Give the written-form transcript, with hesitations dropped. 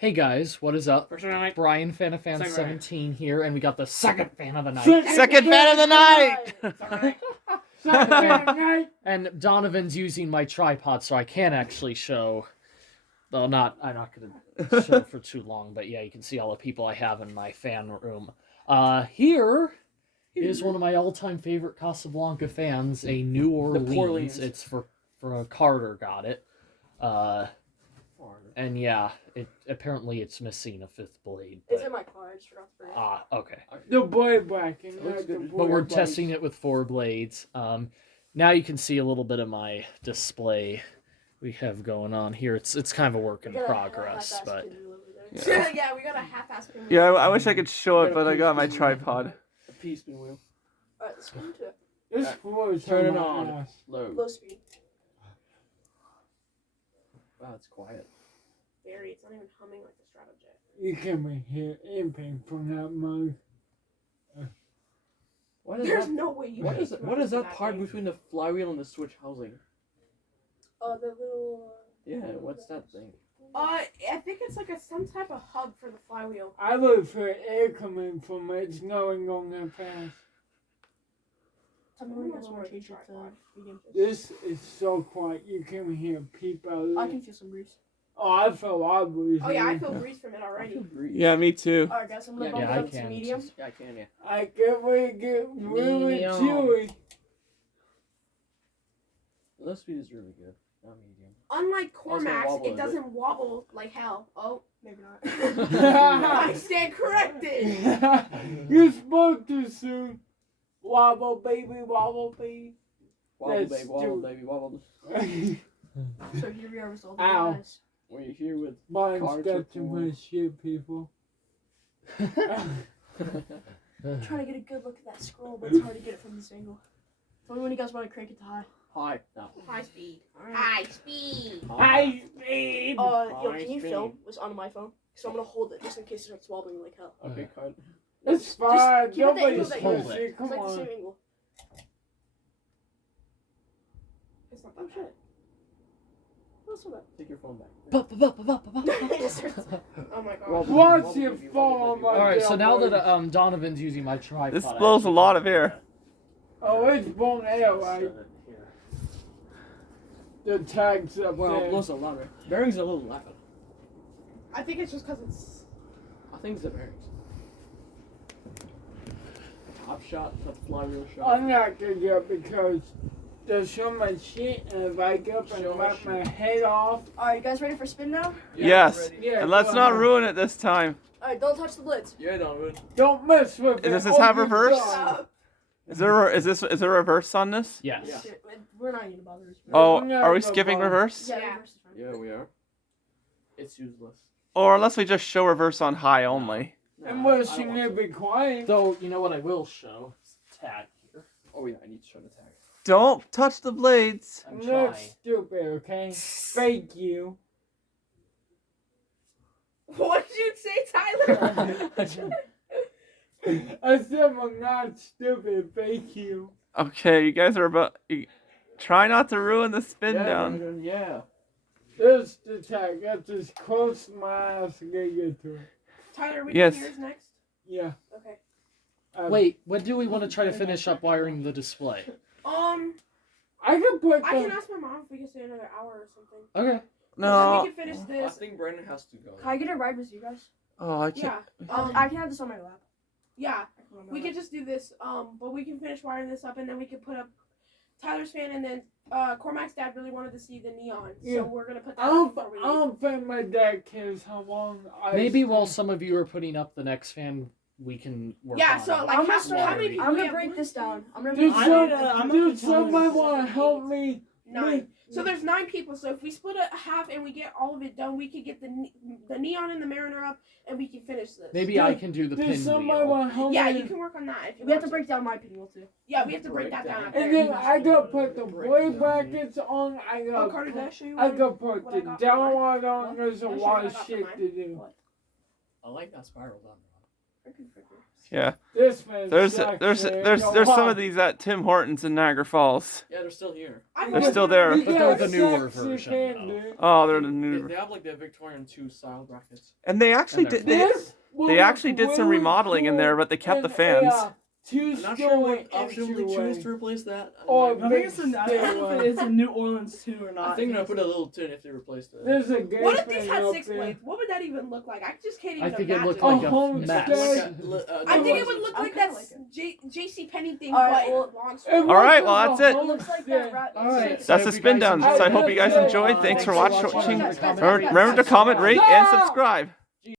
Hey guys, what is up? First one tonight. Brian, fan of fan Second 17 here, and we got the second fan of the night. Second fan of the night! Second fan of the night. And Donovan's using my tripod, so I can't actually show. Well, I'm not gonna show for too long, but yeah, you can see all the people I have in my fan room. Here is one of my all-time favorite Casablanca fans, a New Orleans. It's for Carter got it. And yeah, apparently it's missing a fifth blade. But... It's in my car. I just forgot to bring it. Okay. The boy black. But we're testing it with 4 blades. Now you can see a little bit of my display we have going on here. It's kind of a work in progress, but Yeah, we got a half-ass pinwheel. Yeah, I wish I could show it, but I got my tripod. A piece pinwheel. Alright, spin to it. This floor is Turn it my on. ass. Low speed. Wow, it's quiet. Very. It's not even humming like the Stratojet. You can't hear anything from that mug. What is There's that? no way you What can is what is that part thing. between the flywheel and the switch housing? The little. Yeah, what's that thing? I think it's like some type of hub for the flywheel. I look for air coming from it. It's going on that fast. Tell me when you guys want to change it to medium. This is so quiet. You can hear people. I can feel some breeze. Oh, I felt oddly. Oh yeah, I feel breeze from it I already. feel breeze. Yeah, me too. Alright guys, I'm gonna Yeah, bump yeah, it I up to can. medium. Yeah, I can, yeah. I can't wait to get really Medium. chewy. Low speed is really good. Not medium. Unlike Also Cormax, wobble a it bit. doesn't wobble like hell. Oh, maybe not. I stand corrected. You spoke too soon. Wobble, baby, wobble, baby. Wobble, That's baby, wobble, stupid. baby, wobble. So here we are with all the Ow. guys. We're here with Mine's Cards got are too cool. much shit, people. I'm trying to get a good look at that scroll, but it's hard to get it from this angle. Tell me when you guys want to crank it to high. Hi. No. High speed. Alright. High speed. High speed. Yo, High can you speed. film? It's on my phone. So I'm gonna hold it just in case it starts wobbling like hell. Okay, card. It's fine. keep it the angle Nobody's that you're gonna at. see. It's Come like the on. same angle. It's not that bad. What's that? Take your phone back. Oh my god. Wobble, Watch wobble, your baby, phone, wobble, baby, my wobble. Alright, so now boy. that Donovan's using my tripod... This I blows a actually lot of can air. Oh, it's blown air, right? set it here. The tag's up Well, it there. blows a lot, right? Bearings are a little loud. I think it's just because it's. I think it's the bearings. Top shot, the flywheel shot. I'm not gonna get because there's so much shit, and if I get up and So whack much my head off, Alright, you guys ready for spin now? Yes. yeah. And let's go not ahead. ruin it this time. Alright, don't touch the blitz. Yeah, Donovan. Don't mess with it. Does this Oh, have you reverse? God. Is there reverse on this? Yes. Yeah. Shit, we're not even bothering. Oh, No, are we no skipping problem. reverse? Yeah, Yeah. reverse is fine. Yeah, we are. It's useless. Or unless we just show reverse on high only. And No, I we're don't sitting want there to. be quiet. Though, you know what I will show? Tag here. Oh yeah, I need to show the tag. Don't touch the blades. I'm Not trying. stupid, okay? Thank you. What did you say, Tyler? I said I'm not stupid. Thank you. Okay, you guys are about. Try not to ruin the spin Yeah, down. Donovan, yeah. This the tag. That's as close to my ass as I can get to it. Tyler, we Yes. do yours next? Yeah. Okay. Wait, when do we want to try to finish up wiring the display? I can put I can the. ask my mom if we can stay another hour or something. Okay. Then No. we can finish I this. think Brandon has to go. Can I get a ride with you guys? Oh, I can't. Yeah. I can have this on my lap. Yeah, we could just do this, but we can finish wiring this up, and then we can put up Tyler's fan, and then Cormac's dad really wanted to see the neon, Yeah. so we're gonna put that I up don't, before we I leave. don't think my dad cares how long I. Maybe while stay. some of you are putting up the next fan, we can work Yeah, on so it. like I'm how, gonna how many people I'm we gonna have? break this down. I'm gonna Did break somebody want to help me? 9. So there's 9 people. So if we split it half and we get all of it done, we could get the neon and the Mariner up, and we can finish this. Maybe I can do the Did somebody pinwheel. want to help Yeah, me? you can work on that if you We have want to break down my pinwheel too. Yeah, we have to break that down. Up And there. then I gotta put the blade brackets on. I Oh, gotta. Carter, did I show you? I what- gotta put what I the got for download mine? on. There's a I'll show you lot what of I got for shit mine. to do. What? I like that spiral down. Yeah. This man There's sucks, there's man. there's Go there's some on. of these at Tim Hortons in Niagara Falls. Yeah, they're still here. They're still there. You But they're got the newer sexy version, fan, though. dude. Oh, they're the They new. have like the Victorian 2 style brackets. And they actually And they're did. This They actually did some remodeling in there, but they kept the fans. I'm not sure what option they choose to replace that. Or I I think it's I don't know if it's in New Orleans too or not. think they're gonna put a little tin if they replaced it. There's a gay What if fan these had up 6 there. blades? What would that even look like? I just can't even I think it imagine. looked Oh, like a home mess. stay. I No, think it it's- would look I like kinda that like it. J.C. Penney thing, Alright, but well, long It story. All right, well, was that's a it. It looks like that rat. All right. That's so the if you spin guys down. So I hope you guys enjoyed. Thanks for watching. Remember to comment, rate, and subscribe.